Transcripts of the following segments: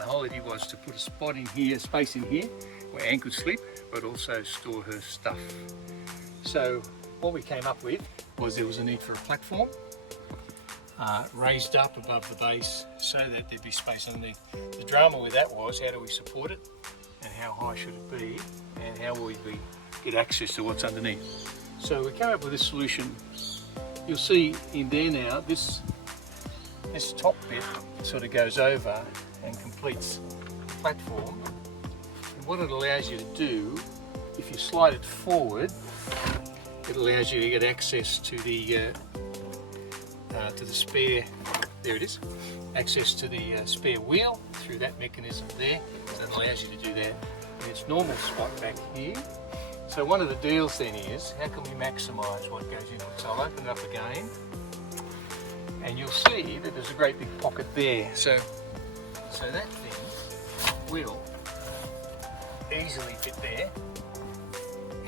the whole idea was to put a spot in here, space in here, where Anne could sleep, but also store her stuff. So what we came up with was there was a need for a platform raised up above the base so that there'd be space underneath. The drama with that was, how do we support it, and how high should it be, and how will we get access to what's underneath? So we came up with this solution. You'll see in there now, this top bit sort of goes over and completes the platform. And what it allows you to do, if you slide it forward, it allows you to get access to the spare, there it is, access to the spare wheel through that mechanism there. So it allows you to do that in its normal spot back here. So one of the deals then is, how can we maximise what goes into it? So I'll open it up again, and you'll see that there's a great big pocket there. So that thing will easily fit there,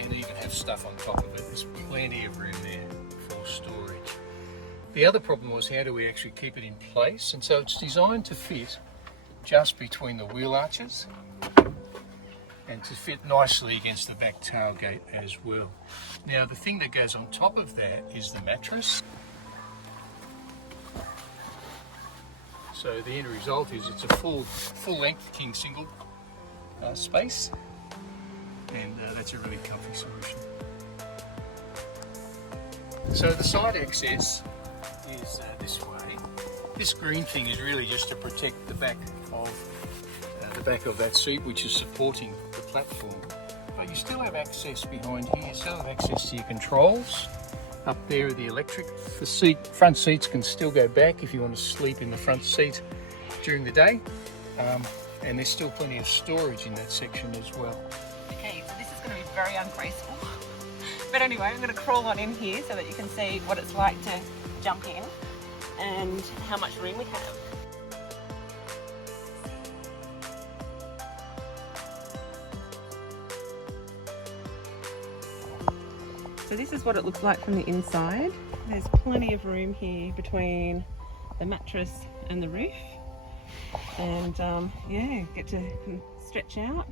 and even have stuff on top of it. There's plenty of room there for storage. The other problem was, how do we actually keep it in place? And so it's designed to fit just between the wheel arches and to fit nicely against the back tailgate as well. Now the thing that goes on top of that is the mattress. So the end result is it's a full length king single space, and that's a really comfy solution. So the side access is this way. This green thing is really just to protect the back of that seat, which is supporting the platform. But you still have access behind here. You still have access to your controls. Up there are the electric. The front seats can still go back if you want to sleep in the front seat during the day. And there's still plenty of storage in that section as well. Okay, so this is going to be very ungraceful. But anyway, I'm going to crawl on in here so that you can see what it's like to jump in and how much room we have. So this is what it looks like from the inside. There's plenty of room here between the mattress and the roof, and yeah, get to stretch out.